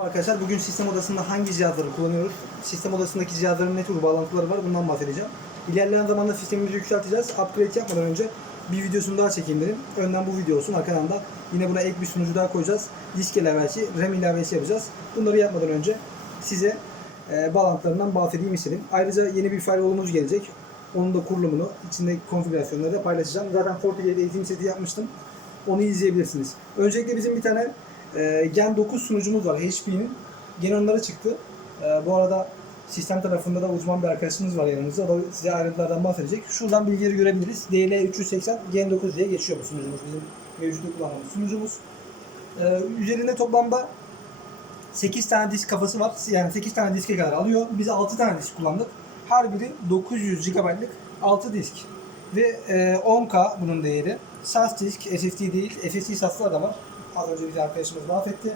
Arkadaşlar bugün sistem odasında hangi cihazları kullanıyoruz? Sistem odasındaki cihazların ne tür bağlantıları var bundan bahsedeceğim. İlerleyen zamanda sistemimizi yükselteceğiz. Upgrade yapmadan önce bir videosunu daha çekeyim dedim. Önden bu video olsun. Arkadan da yine buna ek bir sunucu daha koyacağız. Disk ilavesi, RAM ilavesi yapacağız. Bunları yapmadan önce size e, bağlantılarından bahsedeyim istedim. Ayrıca yeni bir firewall'umuz gelecek. Onun da kurulumunu, içindeki konfigürasyonları da paylaşacağım. Zaten FortiGate eğitim seti yapmıştım. Onu izleyebilirsiniz. Öncelikle bizim bir tane e, Gen 9 sunucumuz var HP'nin. Gene onları çıktı. E, bu arada sistem tarafında da uzman bir arkadaşımız var yanımızda. O da size ayrıntılardan bahsedecek. Şuradan bilgileri görebiliriz. DL380 Gen 9 diye geçiyor bu sunucumuz. Bizim mevcutta kullandığımız sunucumuz. E, üzerinde toplamda 8 tane disk kafası var. Yani 8 tane diske kadar alıyor. Biz 6 tane disk kullandık. Her biri 900 GB'lık 6 disk. Ve e, 10K bunun değeri. SAS disk, SSD değil. SSD SAS'lar da var. Az önce bir arkadaşımız bahsetti.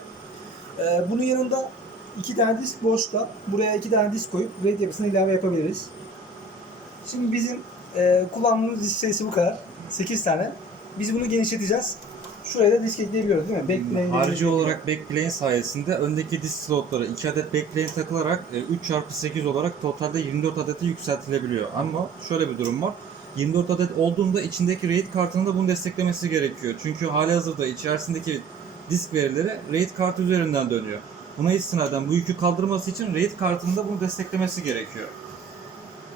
E, bunun yanında 2 tane disk boşta. Buraya 2 tane disk koyup RAID yapısına ilave yapabiliriz. Şimdi bizim e, kullandığımız disk sayısı bu kadar. 8 tane. Biz bunu genişleteceğiz. Şuraya da disk ekleyebiliyoruz değil mi? Backplane Harici olarak backplane sayesinde öndeki disk slotları 2 adet backplane takılarak e, 3x8 olarak totalde 24 adete yükseltilebiliyor. Ama şöyle bir durum var. 24 adet olduğunda içindeki RAID kartının da bunu desteklemesi gerekiyor. Çünkü hali hazırda içerisindeki disk verileri RAID kartı üzerinden dönüyor. Buna istinaden bu yükü kaldırması için RAID kartının da bunu desteklemesi gerekiyor.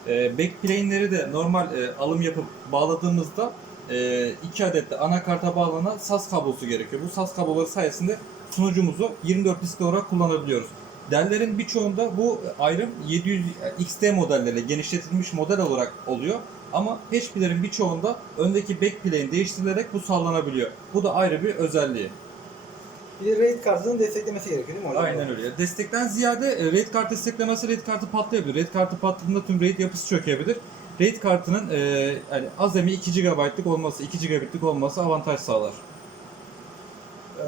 E, backplane'leri de normal e, alım yapıp bağladığımızda e, iki adet de anakarta bağlanan SAS kablosu gerekiyor. Bu SAS kabloları sayesinde sunucumuzu 24 disk olarak kullanabiliyoruz. Dell'lerin birçoğunda bu ayrım 700 XT modelleri genişletilmiş model olarak oluyor. Ama HP'lerin birçoğunda öndeki backplane değiştirilerek bu sağlanabiliyor. Bu da ayrı bir özelliği. Bir de RAID kartının desteklemesi gerekiyor değil mi hocam? Aynen öyle. Destekten ziyade e, RAID kart desteklemesi RAID kartı patlayabilir. RAID kartı patladığında tüm RAID yapısı çökebilir. RAID kartının e, yani azami 2 GB'lık olması, 2 GB'lik olması avantaj sağlar. Ee,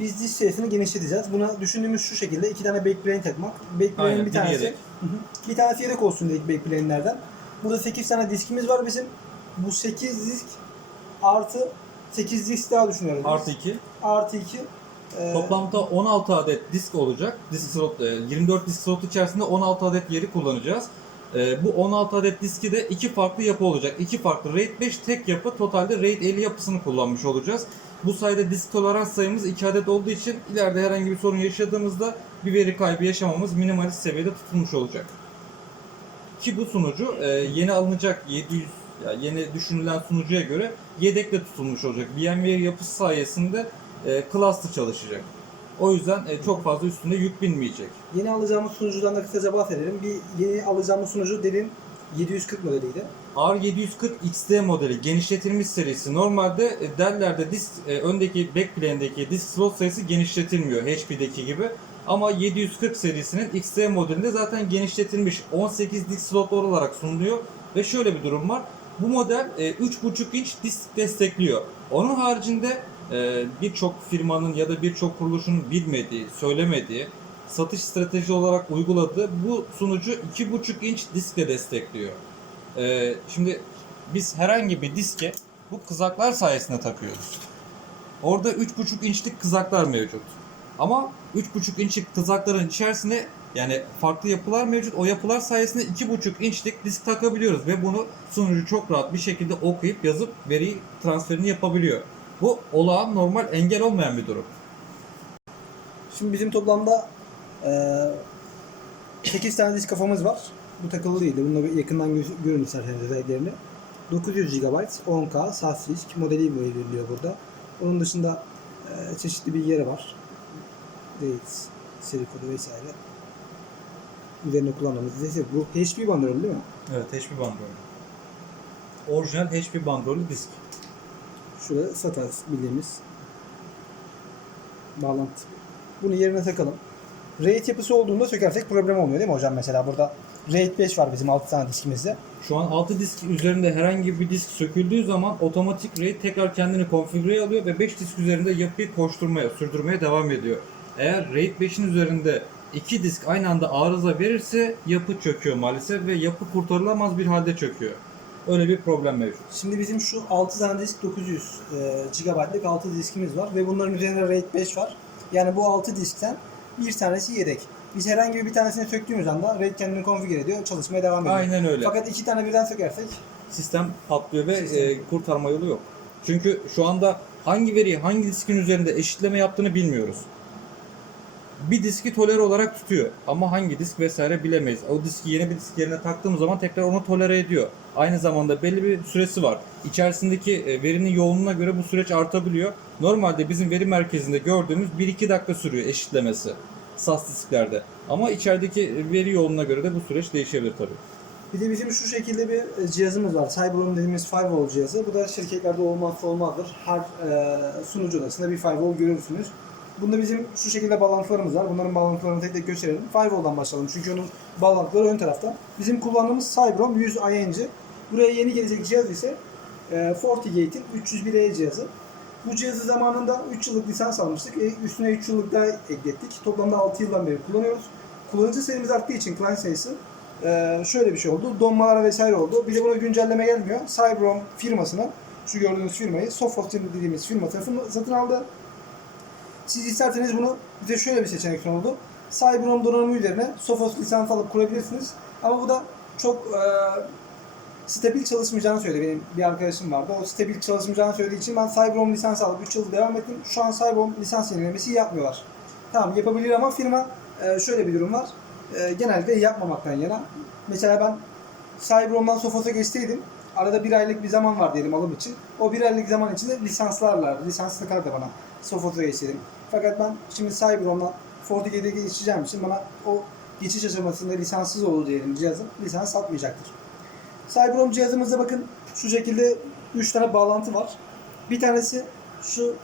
biz disk sayısını genişleteceğiz. Buna düşündüğümüz şu şekilde iki tane backplane takmak. Backplane'in bir tanesi yedek. Hı hı. bir tanesi yedek olsun dedik backplane'lerden. Burada 8 tane diskimiz var bizim. Bu 8 disk artı 8 disk daha düşünüyoruz. Artı 2. artı 2 e, Toplamda 16 adet disk olacak. Disk slot, e, 24 disk slot içerisinde 16 adet yeri kullanacağız. E, Bu 16 adet diski de iki farklı yapı olacak. İki farklı RAID 5 tek yapı totalde RAID 50 yapısını kullanmış olacağız. Bu sayede disk tolerans sayımız 2 adet olduğu için ileride herhangi bir sorun yaşadığımızda bir veri kaybı yaşamamız minimalist seviyede tutulmuş olacak. Ki bu sunucu e, yeni alınacak 700 ya yeni düşünülen sunucuya göre yedekle tutulmuş olacak. VMware yapısı sayesinde e, cluster çalışacak. O yüzden e, çok fazla üstünde yük binmeyecek. yeni alacağımız sunucudan da kısaca bahsedelim. Bir yeni alacağımız sunucu derin 740 modeliydi. R740 XT modeli genişletilmiş serisi. Normalde e, Dell'lerde disk e, öndeki backplane'deki disk slot sayısı genişletilmiyor HP'deki gibi. Ama 740 serisinin XT modelinde zaten genişletilmiş 18 disk slot olarak sunuluyor ve şöyle bir durum var. Bu model e, 3.5 inç disk destekliyor. Onun haricinde birçok firmanın ya da birçok kuruluşun bilmediği, söylemediği, satış strateji olarak uyguladığı bu sunucu 2.5 inç diskle destekliyor. Ee, şimdi biz herhangi bir diske bu kızaklar sayesinde takıyoruz. Orada 3.5 inçlik kızaklar mevcut. Ama 3.5 inçlik kızakların içerisinde yani farklı yapılar mevcut. O yapılar sayesinde 2.5 inçlik disk takabiliyoruz ve bunu sunucu çok rahat bir şekilde okuyup yazıp veri transferini yapabiliyor. Bu olağan normal engel olmayan bir durum. Şimdi bizim toplamda e, 8 tane disk kafamız var. Bu takılı değildi. Bununla bir yakından gö- görün isterseniz özelliklerini. 900 GB 10K SAS disk modeli veriliyor burada. Onun dışında e, çeşitli bilgileri var. Date, seri kodu vesaire. Üzerinde kullandığımız disk. Bu HP bandrolü değil mi? Evet HP bandrolü. Orijinal HP bandrolü disk. Şurada SATA bildiğimiz bağlantı. Bunu yerine takalım. RAID yapısı olduğunda sökersek problem olmuyor değil mi hocam? Mesela burada RAID 5 var bizim 6 tane diskimizde. Şu an 6 disk üzerinde herhangi bir disk söküldüğü zaman otomatik RAID tekrar kendini konfigüre alıyor ve 5 disk üzerinde yapıyı koşturmaya, sürdürmeye devam ediyor. Eğer RAID 5'in üzerinde 2 disk aynı anda arıza verirse yapı çöküyor maalesef ve yapı kurtarılamaz bir halde çöküyor. Öyle bir problem mevcut. Şimdi bizim şu 6 tane disk 900 e, GB'lık 6 diskimiz var ve bunların üzerinde RAID 5 var. Yani bu 6 diskten Bir tanesi yedek. Biz herhangi bir tanesini söktüğümüz anda RAID kendini konfigür ediyor, çalışmaya devam ediyor. Aynen öyle. Fakat iki tane birden sökersek Sistem patlıyor ve Sistem. e, kurtarma yolu yok. Çünkü şu anda hangi veriyi hangi diskin üzerinde eşitleme yaptığını bilmiyoruz. Bir diski tolere olarak tutuyor ama hangi disk vesaire bilemeyiz. O diski yeni bir disk yerine taktığımız zaman tekrar onu tolere ediyor. Aynı zamanda belli bir süresi var. İçerisindeki e, verinin yoğunluğuna göre bu süreç artabiliyor. Normalde bizim veri merkezinde gördüğümüz 1-2 dakika sürüyor eşitlemesi SAS disklerde. Ama içerideki veri yoğunluğuna göre de bu süreç değişebilir tabii. Bir de bizim şu şekilde bir e, cihazımız var. CyberOM dediğimiz firewall cihazı. Bu da şirketlerde olmazsa olmazdır. Her e, sunucu odasında bir firewall görürsünüz. Bunda bizim şu şekilde bağlantılarımız var. Bunların bağlantılarını tek tek gösterelim. Firewall'dan başlayalım çünkü onun bağlantıları ön tarafta. Bizim kullandığımız CyberOM 100 INC. Buraya yeni gelecek cihaz ise e, FortiGate'in 301E cihazı. Bu cihazı zamanında 3 yıllık lisans almıştık. E, üstüne 3 yıllık daha eklettik. Toplamda 6 yıldan beri kullanıyoruz. Kullanıcı sayımız arttığı için client sayısı ee, şöyle bir şey oldu. Donmalar vesaire oldu. Bir de buna güncelleme gelmiyor. Cyberom firmasına, şu gördüğünüz firmayı, Sophos dediğimiz firma tarafından satın aldı. Siz isterseniz bunu, bize şöyle bir seçenek sunuldu. Cyberom donanımı üzerine Sophos lisans alıp kurabilirsiniz. Ama bu da çok e, stabil çalışmayacağını söyledi. Benim bir arkadaşım vardı. O stabil çalışmayacağını söylediği için ben Cyberom lisans alıp 3 yıl devam ettim. Şu an Cyberom lisans yenilemesi yapmıyorlar. Tamam yapabilir ama firma e, şöyle bir durum var. E, genelde yapmamaktan yana. Mesela ben Cyberom'dan Sophos'a geçseydim arada bir aylık bir zaman var diyelim alım için. O bir aylık zaman içinde lisanslarla, lisanslı da bana Sophos'a geçseydim. Fakat ben şimdi Cyberom'dan FortiGate'e geçeceğim için bana o geçiş aşamasında lisanssız olur diyelim cihazım. Lisans satmayacaktır. Cyberom cihazımızda bakın şu şekilde 3 tane bağlantı var. Bir tanesi şu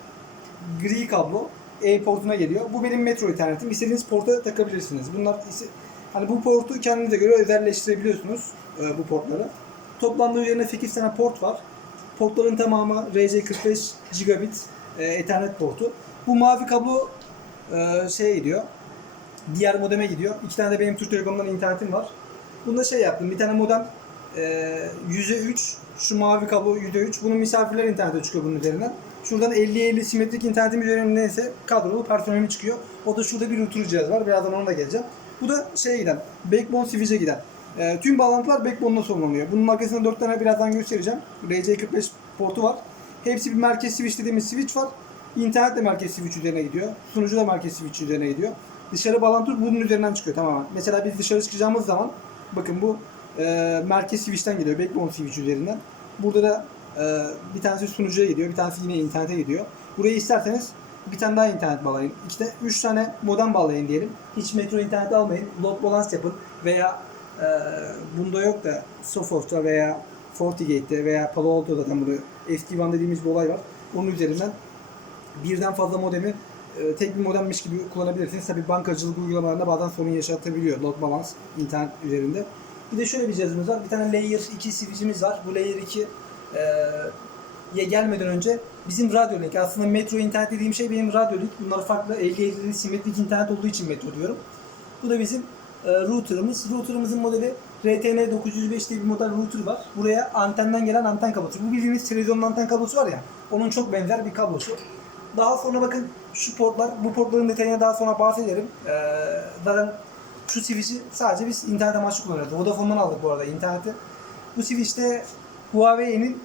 gri kablo E portuna geliyor. Bu benim metro internetim. İstediğiniz porta takabilirsiniz. Bunlar hani bu portu kendinize göre özelleştirebiliyorsunuz e, bu portları. Toplamda üzerinde 8 tane port var. Portların tamamı RJ45 gigabit e, Ethernet portu. Bu mavi kablo e, şeye gidiyor. Diğer modeme gidiyor. İki tane de benim Türk Telekom'dan internetim var. Bunda şey yaptım. Bir tane modem e, %3 şu mavi kablo %3. Bunun misafirler internete çıkıyor bunun üzerinden. Şuradan 50-50 simetrik internetim üzerinde neyse kadrolu personeli çıkıyor. O da şurada bir router cihaz var. Birazdan ona da geleceğim. Bu da şeye giden, Backbone switch'e giden. E, tüm bağlantılar Backbone'la sorumlanıyor. Bunun arkasında 4 tane birazdan göstereceğim. RJ45 portu var. Hepsi bir merkez switch dediğimiz switch var. İnternet de merkez switch üzerine gidiyor. Sunucu da merkez switch üzerine gidiyor. Dışarı bağlantı bunun üzerinden çıkıyor tamamen. Mesela biz dışarı çıkacağımız zaman bakın bu e, merkez switch'ten geliyor. Backbone switch üzerinden. Burada da e, bir tanesi sunucuya gidiyor. Bir tanesi yine internete gidiyor. Buraya isterseniz bir tane daha internet bağlayın. İşte 3 tane modem bağlayın diyelim. Hiç metro internet almayın. Load balance yapın. Veya e, bunda yok da Sophos'ta veya FortiGate'de veya Palo Alto'da zaten bunu SD-WAN dediğimiz bir olay var. Onun üzerinden birden fazla modemi e, tek bir modemmiş gibi kullanabilirsiniz. Tabi bankacılık uygulamalarında bazen sorun yaşatabiliyor load balance internet üzerinde. Bir de şöyle bir cihazımız var. Bir tane Layer 2 switch'imiz var. Bu Layer 2 e, ye gelmeden önce bizim radyo link. Aslında metro internet dediğim şey benim radyo link. Bunlar farklı 50-50 simetrik internet olduğu için metro diyorum. Bu da bizim e, router'ımız. Router'ımızın modeli RTN 905 diye bir model router var. Buraya antenden gelen anten kablosu. Bu bildiğiniz televizyonun anten kablosu var ya. Onun çok benzer bir kablosu. Daha sonra bakın şu portlar, bu portların detayına daha sonra bahsederim. Ee, zaten şu switch'i sadece biz internet amaçlı kullanıyoruz. Vodafone'dan aldık bu arada interneti. Bu switch'te Huawei'nin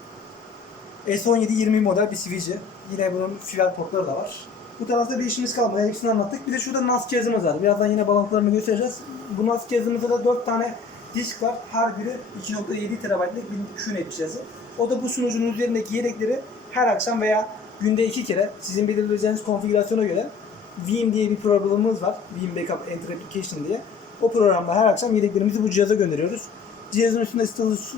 S1720 model bir switch'i. Yine bunun fiber portları da var. Bu tarafta bir işimiz kalmadı. Hepsini anlattık. Bir de şurada NAS cihazımız var. Birazdan yine bağlantılarını göstereceğiz. Bu NAS cihazımızda da 4 tane disk var. Her biri 2.7 TB'lık bir QNAP cihazı. O da bu sunucunun üzerindeki yedekleri her akşam veya günde iki kere sizin belirleyeceğiniz konfigürasyona göre Veeam diye bir programımız var. Veeam Backup Enter Application diye. O programda her akşam yedeklerimizi bu cihaza gönderiyoruz. Cihazın üstünde status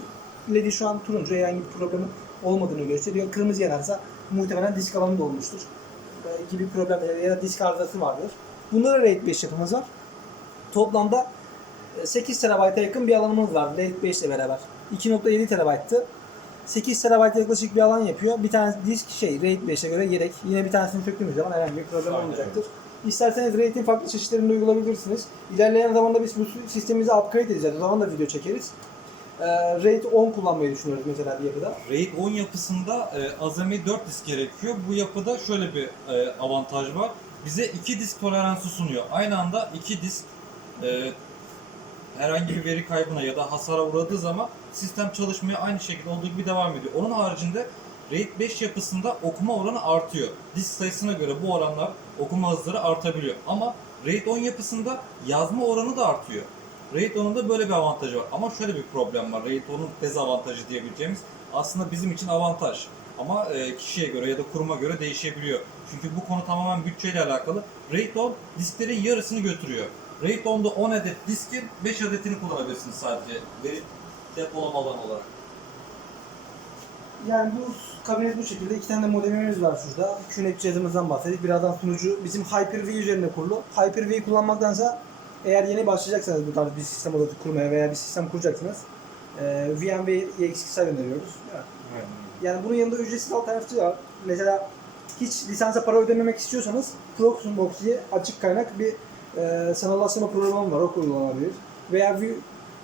LED'i şu an turuncu herhangi bir problemin olmadığını gösteriyor. Kırmızı yanarsa muhtemelen disk alanı dolmuştur. Ee, gibi problem ya da disk arızası vardır. Bunda da RAID 5 yapımız var. Toplamda e, 8 TB'a yakın bir alanımız var RAID 5 ile beraber. 2.7 TB'tı. 8 TB yaklaşık bir alan yapıyor. Bir tane disk şey RAID 5'e göre yedek. Yine bir tanesini söktüğümüz zaman herhangi bir problem olmayacaktır. İsterseniz RAID'in farklı çeşitlerini uygulayabilirsiniz. İlerleyen zamanda biz bu sistemimizi upgrade edeceğiz. O zaman da video çekeriz. Ee, RAID 10 kullanmayı düşünüyoruz mesela bir yapıda. RAID 10 yapısında e, azami 4 disk gerekiyor. Bu yapıda şöyle bir e, avantaj var. bize iki disk toleransı sunuyor. Aynı anda iki disk e, herhangi bir veri kaybına ya da hasara uğradığı zaman sistem çalışmaya aynı şekilde olduğu gibi devam ediyor. Onun haricinde RAID 5 yapısında okuma oranı artıyor. Disk sayısına göre bu oranlar okuma hızları artabiliyor. Ama RAID 10 yapısında yazma oranı da artıyor. RAID 10'un da böyle bir avantajı var. Ama şöyle bir problem var. RAID 10'un dezavantajı diyebileceğimiz aslında bizim için avantaj. Ama e, kişiye göre ya da kuruma göre değişebiliyor. Çünkü bu konu tamamen bütçeyle alakalı. RAID 10 disklerin yarısını götürüyor. RAID 10'da 10 adet diskin 5 adetini kullanabilirsiniz sadece depolama alanı olarak. Yani bu kabinet bu şekilde. iki tane de modemimiz var şurada. QNAP cihazımızdan bahsettik. Birazdan sunucu bizim Hyper-V üzerine kurulu. Hyper-V kullanmaktansa eğer yeni başlayacaksanız bu tarz bir sistem odası kurmaya veya bir sistem kuracaksınız e, VMware EXX'i öneriyoruz. Yani bunun yanında ücretsiz alternatifi var. Mesela hiç lisansa para ödememek istiyorsanız Proxmox diye açık kaynak bir e, sanallaştırma programı var. O kullanılabilir. Veya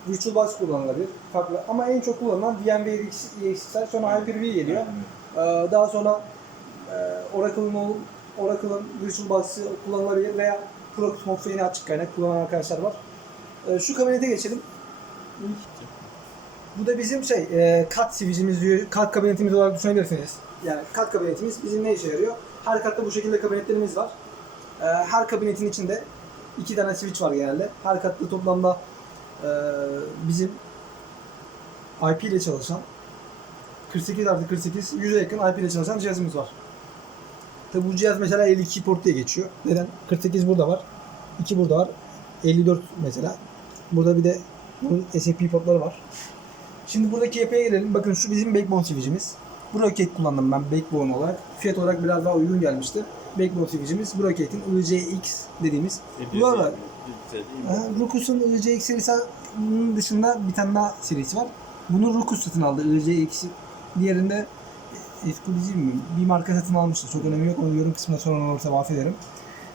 Vi- VirtualBox kullanılabilir. Farklı. Ama en çok kullanılan VMware EXX'ler sonra Hyper-V geliyor. Ee, Daha sonra e, Oracle'ın Oracle'ın VirtualBox'ı kullanılabilir veya Proxmox'u yine açık kaynak kullanan arkadaşlar var. Ee, Şu kabinete geçelim. Bu da bizim şey, e, kat switch'imiz diyor, kat kabinetimiz olarak düşünebilirsiniz. Yani kat kabinetimiz bizim ne işe yarıyor? Her katta bu şekilde kabinetlerimiz var. Ee, her kabinetin içinde iki tane switch var genelde. Her katta toplamda e, bizim IP ile çalışan 48 artı 48, 100'e yakın IP ile çalışan cihazımız var. Tabi bu cihaz mesela 52 port diye geçiyor. Neden? 48 burada var. 2 burada var. 54 mesela. Burada bir de bunun SAP portları var. Şimdi buradaki yapıya gelelim. Bakın şu bizim backbone switch'imiz. Bu roket kullandım ben backbone olarak. Fiyat olarak biraz daha uygun gelmişti. Backbone switch'imiz. Bu roketin ICX dediğimiz. Bu arada Rukus'un ICX serisinin dışında bir tane daha serisi var. Bunu Rukus satın aldı. ICX diğerinde Exclusive mi? Bir marka satın almıştı. Çok önemi yok. Onu yorum kısmında sonra olursa bahsederim.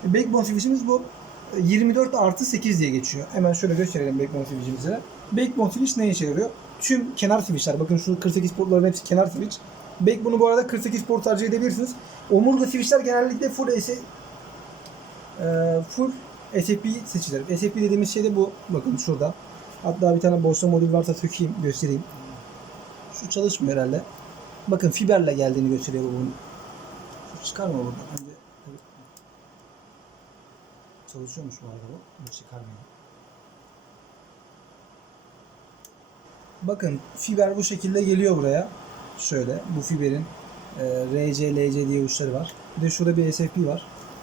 E, Backbone switch'imiz bu. E, 24 artı 8 diye geçiyor. Hemen şöyle gösterelim Backbone switch'imizi. Backbone switch ne işe yarıyor? Tüm kenar switch'ler. Bakın şu 48 portların hepsi kenar switch. Backbone'u bu arada 48 port tercih edebilirsiniz. Omurga switch'ler genellikle full S e, full SAP seçilir. SAP dediğimiz şey de bu. Bakın şurada. Hatta bir tane boşta modül varsa sökeyim, göstereyim. Şu çalışmıyor herhalde. Bakın fiberle geldiğini gösteriyor bu bunun. Şu çıkarma buradan. Önce çalışıyormuş bu arada. Bu çıkarmıyor. Bakın fiber bu şekilde geliyor buraya. Şöyle bu fiberin e, RC, LC diye uçları var. Bir de şurada bir SFP var.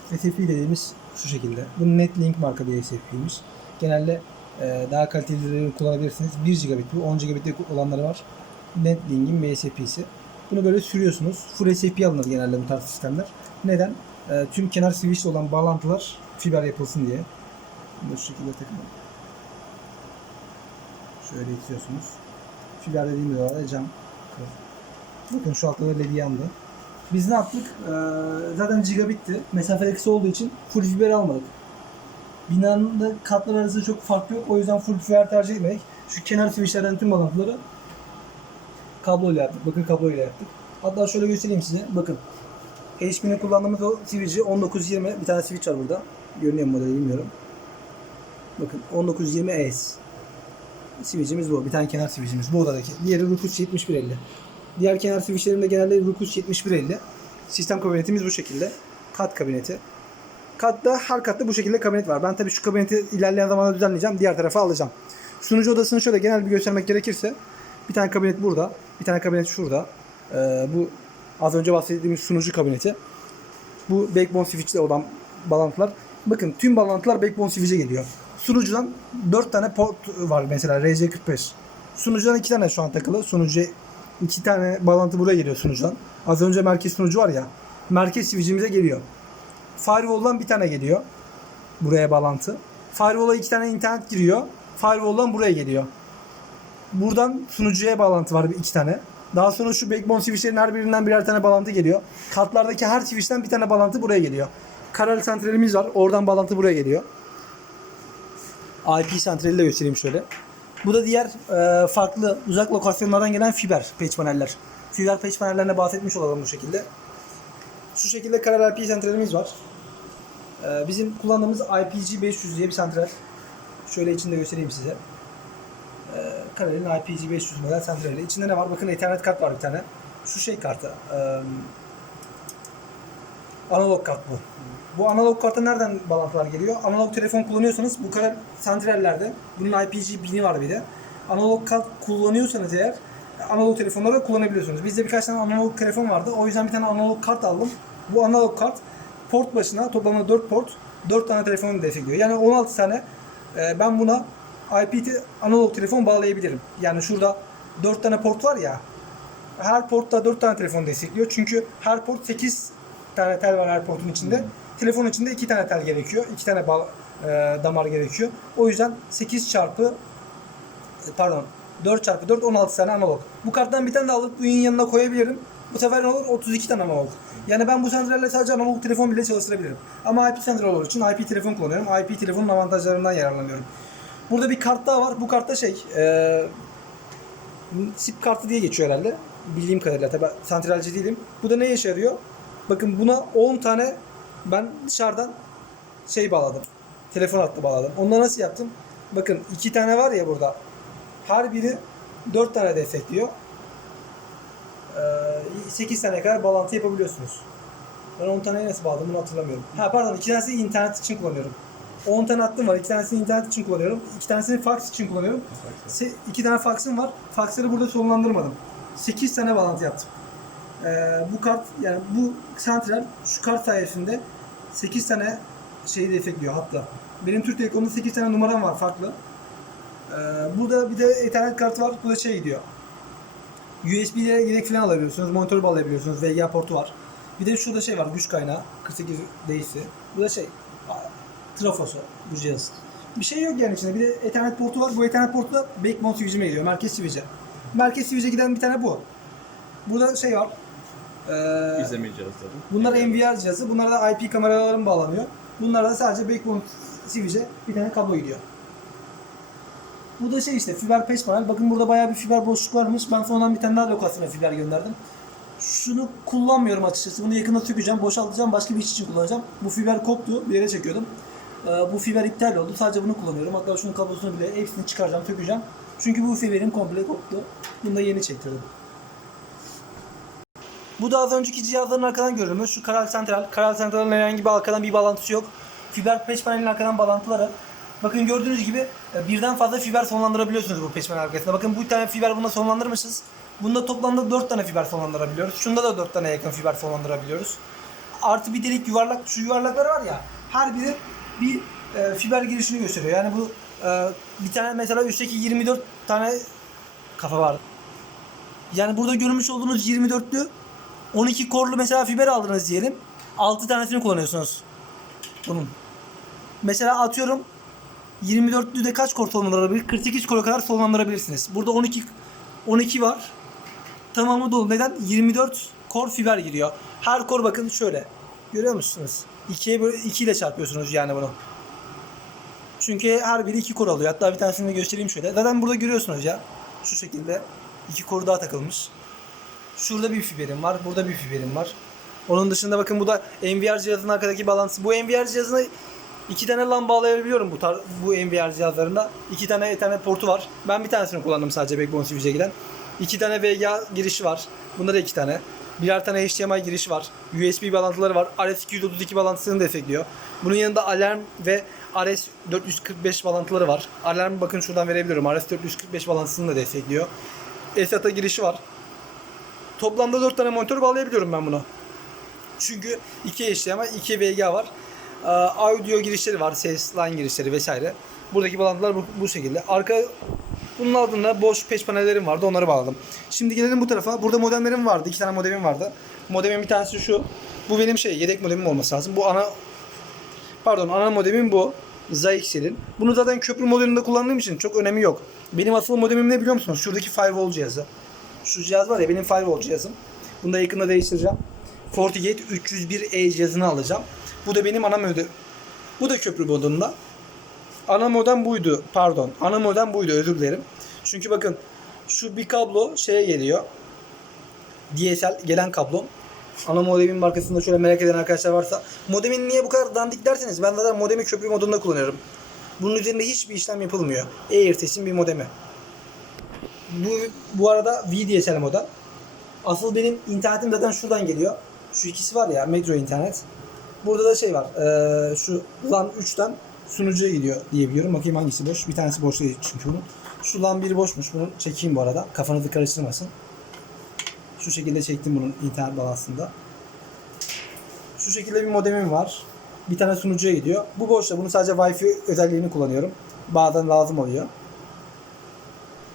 SFP dediğimiz şu şekilde. Bu Netlink marka bir SFP'ymiş. Genelde e, daha kalitelilerini kullanabilirsiniz. 1 gigabit bu. 10 gigabit olanları var. Netlink'in bir SFP'si. Bunu böyle sürüyorsunuz. Full SFP alınır genelde bu tarz sistemler. Neden? E, tüm kenar switch'le olan bağlantılar fiber yapılsın diye. Bu şekilde takılır. Şöyle itiyorsunuz. Fiber dediğimiz arada cam. Bakın şu altta da led yandı. Biz ne yaptık? Ee, zaten gigabitti. Mesafe kısa olduğu için full fiber almadık. Binanın da katlar arasında çok fark yok. O yüzden full fiber tercih etmedik. Şu kenar switchlerden tüm bağlantıları kabloyla yaptık. Bakın kabloyla yaptık. Hatta şöyle göstereyim size. Bakın. HP'nin kullandığımız o switch'i 1920. Bir tane switch var burada. Görünüyor mu modeli bilmiyorum. Bakın 1920S. Switch'imiz bu. Bir tane kenar switch'imiz bu odadaki. Diğeri Rukus 7150. Diğer kenar switch'lerimde genelde Rukus 7150. Sistem kabinetimiz bu şekilde. Kat kabineti. Katta her katta bu şekilde kabinet var. Ben tabii şu kabineti ilerleyen zamanda düzenleyeceğim. Diğer tarafa alacağım. Sunucu odasını şöyle genel bir göstermek gerekirse bir tane kabinet burada. Bir tane kabinet şurada. Ee, bu az önce bahsettiğimiz sunucu kabineti. Bu backbone switch ile olan bağlantılar. Bakın tüm bağlantılar backbone switch'e geliyor. Sunucudan 4 tane port var mesela RJ45. Sunucudan 2 tane şu an takılı. Sunucu 2 tane bağlantı buraya geliyor sunucudan. Az önce merkez sunucu var ya. Merkez switch'imize geliyor. Firewall'dan bir tane geliyor. Buraya bağlantı. Firewall'a iki tane internet giriyor. Firewall'dan buraya geliyor. Buradan sunucuya bağlantı var iki tane. Daha sonra şu backbone switchlerin her birinden birer tane bağlantı geliyor. Katlardaki her switch'ten bir tane bağlantı buraya geliyor. Karal santralimiz var. Oradan bağlantı buraya geliyor. IP santrali de göstereyim şöyle. Bu da diğer e, farklı uzak lokasyonlardan gelen fiber patch paneller. Fiber patch panellerine bahsetmiş olalım bu şekilde. Şu şekilde karar IP santralimiz var. Ee, bizim kullandığımız IPG 500 diye bir santral. Şöyle içinde göstereyim size. Ee, Karel'in IPG 500 model santrali. İçinde ne var? Bakın Ethernet kart var bir tane. Şu şey kartı. Ee, analog kart bu. Bu analog karta nereden bağlantılar geliyor? Analog telefon kullanıyorsanız bu Karel santrallerde bunun IPG 1000'i var bir de. Analog kart kullanıyorsanız eğer analog telefonları kullanabiliyorsunuz. Bizde birkaç tane analog telefon vardı. O yüzden bir tane analog kart aldım. Bu analog kart port başına toplamda 4 port 4 tane telefonu destekliyor. Yani 16 tane e, ben buna IP analog telefon bağlayabilirim. Yani şurada 4 tane port var ya her portta 4 tane telefon destekliyor. Çünkü her port 8 tane tel var her portun içinde. Telefon içinde 2 tane tel gerekiyor. 2 tane bağ- e, damar gerekiyor. O yüzden 8 çarpı pardon 4 çarpı 4 16 tane analog. Bu karttan bir tane de alıp bunun yanına koyabilirim. Bu sefer ne olur? 32 tane analog. Yani ben bu santralle sadece analog telefon bile çalıştırabilirim. Ama IP santral olduğu için IP telefon kullanıyorum. IP telefonun avantajlarından yararlanıyorum. Burada bir kart daha var. Bu kartta şey eee SIP kartı diye geçiyor herhalde. Bildiğim kadarıyla tabi santralci değilim. Bu da ne işe yarıyor? Bakın buna 10 tane ben dışarıdan şey bağladım. Telefon hattı bağladım. Onları nasıl yaptım? Bakın iki tane var ya burada. Her biri 4 tane destekliyor. Ee, 8 tane kadar bağlantı yapabiliyorsunuz. Ben 10 tane nasıl bağladım bunu hatırlamıyorum. Ha pardon 2 tanesi internet için kullanıyorum. 10 tane hattım var. 2 tanesini internet için kullanıyorum. 2 tanesini fax için kullanıyorum. 2 tane faxım var. Faxları burada sonlandırmadım. 8 tane bağlantı yaptım. Ee, bu kart yani bu santral şu kart sayesinde 8 tane şeyi destekliyor hatta. Benim Türk Telekom'da 8 tane numaram var farklı. Ee, burada bir de Ethernet kartı var. Bu da şey gidiyor. USB ile yedek falan alabiliyorsunuz. Monitör bağlayabiliyorsunuz. VGA portu var. Bir de şurada şey var. Güç kaynağı. 48 D'si. Bu da şey. Trafosu. Bu cihaz. Bir şey yok yani içinde. Bir de Ethernet portu var. Bu Ethernet portu da Backbone switch'ime gidiyor. Merkez switch'e. Merkez switch'e giden bir tane bu. Burada şey var. Ee, İzleme cihazları. Bunlar NVR cihazı. Bunlara da IP kameralarım bağlanıyor. Bunlara da sadece backbone switch'e bir tane kablo gidiyor. Bu da şey işte fiber patch panel. Bakın burada bayağı bir fiber boşluk varmış. Ben sonradan bir tane daha lokasyona fiber gönderdim. Şunu kullanmıyorum açıkçası. Bunu yakında sökeceğim, boşaltacağım, başka bir iş için kullanacağım. Bu fiber koptu, bir yere çekiyordum. Ee, bu fiber iptal oldu. Sadece bunu kullanıyorum. Hatta şunun kablosunu bile hepsini çıkaracağım, sökeceğim. Çünkü bu fiberim komple koptu. Bunu da yeni çektirdim. Bu da az önceki cihazların arkadan görünümü. Şu Karal Central. Karal Central'ın herhangi bir arkadan bir bağlantısı yok. Fiber patch panelin arkadan bağlantıları. Bakın gördüğünüz gibi e, birden fazla fiber sonlandırabiliyorsunuz bu patch panel arkasında. Bakın bu tane fiber bunda sonlandırmışız. Bunda toplamda 4 tane fiber sonlandırabiliyoruz. Şunda da 4 tane yakın fiber sonlandırabiliyoruz. Artı bir delik yuvarlak. Şu yuvarlaklar var ya her biri bir e, fiber girişini gösteriyor. Yani bu e, bir tane mesela üstteki 24 tane kafa var. Yani burada görmüş olduğunuz 24'lü 12 korlu mesela fiber aldınız diyelim. 6 tanesini kullanıyorsunuz. Bunun. Mesela atıyorum 24'lü de kaç kor sonlandırabilir? 48 kora kadar sonlandırabilirsiniz. Burada 12 12 var. Tamamı dolu. Neden? 24 kor fiber giriyor. Her kor bakın şöyle. Görüyor musunuz? 2'ye böyle 2 ile çarpıyorsunuz yani bunu. Çünkü her biri 2 kor alıyor. Hatta bir tanesini de göstereyim şöyle. Zaten burada görüyorsunuz ya. Şu şekilde. 2 koru daha takılmış. Şurada bir fiberim var. Burada bir fiberim var. Onun dışında bakın bu da NVR cihazının arkadaki bağlantısı. Bu NVR cihazına iki tane LAN bağlayabiliyorum bu tar bu NVR cihazlarında. İki tane Ethernet portu var. Ben bir tanesini kullandım sadece Backbone switch'e giden. İki tane VGA girişi var. Bunda da iki tane. Birer tane HDMI girişi var. USB bağlantıları var. RS232 bağlantısını destekliyor. Bunun yanında alarm ve RS445 bağlantıları var. Alarm bakın şuradan verebiliyorum. RS445 bağlantısını da destekliyor. SATA girişi var. Toplamda 4 tane monitör bağlayabiliyorum ben buna. Çünkü 2 HDMI, 2 VGA var. Ee, Audio girişleri var, ses line girişleri vesaire. Buradaki bağlantılar bu, bu şekilde. Arka bunun altında boş patch panellerim vardı. Onları bağladım. Şimdi gelelim bu tarafa. Burada modemlerim vardı. iki tane modemim vardı. Modemin bir tanesi şu. Bu benim şey yedek modemim olması lazım. Bu ana pardon ana modemim bu. Zyxel'in. Bunu zaten köprü modülünde kullandığım için çok önemi yok. Benim asıl modemim ne biliyor musunuz? Şuradaki firewall cihazı. Şu cihaz var ya benim firewall cihazım. Bunu da yakında değiştireceğim. FortiGate 301E cihazını alacağım. Bu da benim ana modem. Bu da köprü modunda. Ana modem buydu. Pardon. Ana modem buydu. Özür dilerim. Çünkü bakın şu bir kablo şeye geliyor. DSL gelen kablo. Ana modemin markasında şöyle merak eden arkadaşlar varsa. Modemin niye bu kadar dandik derseniz ben zaten modemi köprü modunda kullanıyorum. Bunun üzerinde hiçbir işlem yapılmıyor. Airtest'in bir modemi. Bu, bu arada VDSL moda. Asıl benim internetim zaten şuradan geliyor. Şu ikisi var ya Metro internet. Burada da şey var. eee, şu LAN 3'ten sunucuya gidiyor diye biliyorum. Bakayım hangisi boş. Bir tanesi boş değil çünkü bunun. Şu LAN 1 boşmuş. Bunu çekeyim bu arada. Kafanızı karıştırmasın. Şu şekilde çektim bunun internet balansında. Şu şekilde bir modemim var. Bir tane sunucuya gidiyor. Bu boşta. Bunu sadece Wi-Fi özelliğini kullanıyorum. Bazen lazım oluyor.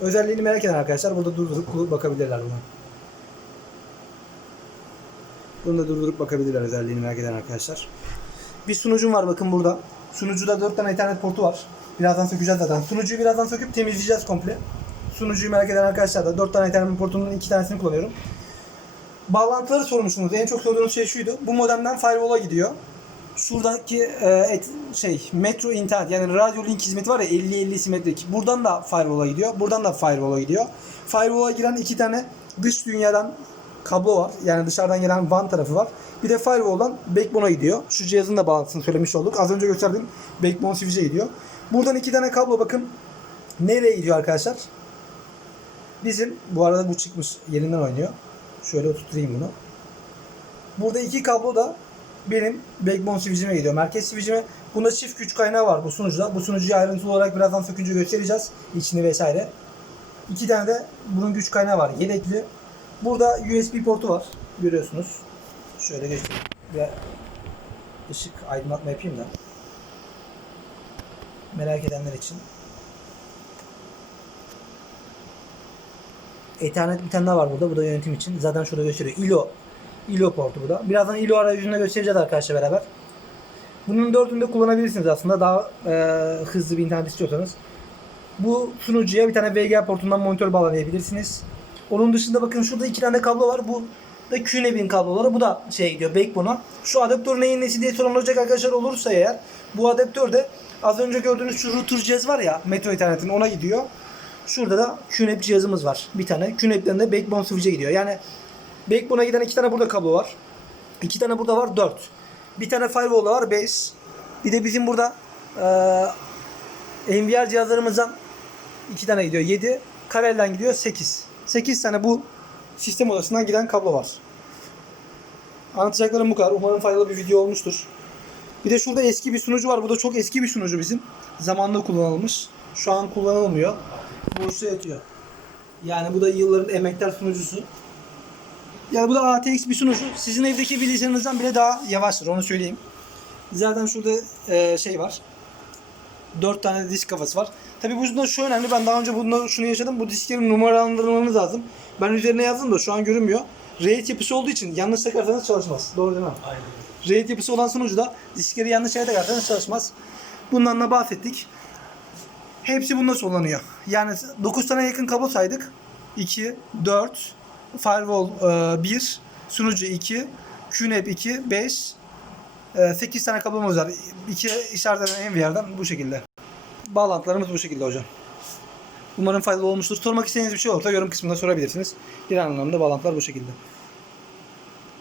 Özelliğini merak eden arkadaşlar burada durdurup bakabilirler buna. Bunu da durdurup bakabilirler özelliğini merak eden arkadaşlar. Bir sunucum var bakın burada. Sunucuda 4 tane internet portu var. Birazdan sökeceğiz zaten. Sunucuyu birazdan söküp temizleyeceğiz komple. Sunucuyu merak eden arkadaşlar da 4 tane internet portunun 2 tanesini kullanıyorum. Bağlantıları sormuşsunuz. En çok sorduğunuz şey şuydu. Bu modemden firewall'a gidiyor. Şuradaki e, et, şey metro internet yani radyo link hizmeti var ya 50-50 simetrik. Buradan da firewall'a gidiyor. Buradan da firewall'a gidiyor. Firewall'a giren iki tane dış dünyadan kablo var. Yani dışarıdan gelen WAN tarafı var. Bir de firewall'dan backbone'a gidiyor. Şu cihazın da bağlantısını söylemiş olduk. Az önce gösterdiğim backbone switch'e gidiyor. Buradan iki tane kablo bakın. Nereye gidiyor arkadaşlar? Bizim bu arada bu çıkmış yerinden oynuyor. Şöyle oturtayım bunu. Burada iki kablo da benim backbone switch'ime gidiyor. Merkez switch'ime bunda çift güç kaynağı var bu sunucuda. Bu sunucuyu ayrıntılı olarak birazdan sökünce göstereceğiz. içini vesaire. İki tane de bunun güç kaynağı var. Yedekli. Burada USB portu var. Görüyorsunuz. Şöyle göstereyim. Ve ışık aydınlatma yapayım da. Merak edenler için. Ethernet bir tane daha var burada. Bu da yönetim için. Zaten şurada gösteriyor. ILO. ILO portu bu da. Birazdan ILO arayüzünde göstereceğiz arkadaşlar beraber. Bunun dördünü de kullanabilirsiniz aslında. Daha e, hızlı bir internet istiyorsanız. Bu sunucuya bir tane VGA portundan monitör bağlanabilirsiniz. Onun dışında bakın şurada iki tane kablo var. Bu da QNAP'in kabloları. Bu da şeye gidiyor Backbone'a. Şu adaptör neyin nesi diye soran olacak arkadaşlar olursa eğer. Bu adaptör de az önce gördüğünüz şu router cihaz var ya Metro internetin ona gidiyor. Şurada da QNAP cihazımız var. Bir tane. QNAP'den de Backbone switch'e gidiyor. Yani Backbone'a giden iki tane burada kablo var. İki tane burada var. Dört. Bir tane firewall'da var. Beş. Bir de bizim burada eee NVR cihazlarımızdan iki tane gidiyor. 7. Karel'den gidiyor 8. 8 tane bu sistem odasından giden kablo var. Anlatacaklarım bu kadar. Umarım faydalı bir video olmuştur. Bir de şurada eski bir sunucu var. Bu da çok eski bir sunucu bizim. Zamanında kullanılmış. Şu an kullanılmıyor. Boşta yatıyor. Yani bu da yılların emektar sunucusu. Yani bu da ATX bir sunucu. Sizin evdeki bilgisayarınızdan bile daha yavaştır onu söyleyeyim. Zaten şurada e, şey var. 4 tane disk kafası var. Tabi bu da şu önemli. Ben daha önce bunda şunu yaşadım. Bu disklerin numaralandırmanız lazım. Ben üzerine yazdım da şu an görünmüyor. RAID yapısı olduğu için yanlış takarsanız çalışmaz. Doğru değil mi? Aynen. RAID yapısı olan sunucuda diskleri yanlış yere takarsanız çalışmaz. Bundan da bahsettik. Hepsi bunda sollanıyor. Yani 9 tane yakın kablo saydık. 2, 4, firewall e, 1, sunucu 2, QNAP 2, 5, 8 tane kablomuz var. 2 işaretlenen NVR'dan bu şekilde. Bağlantılarımız bu şekilde hocam. Umarım faydalı olmuştur. Sormak istediğiniz bir şey olursa yorum kısmında sorabilirsiniz. Bir anlamda bağlantılar bu şekilde.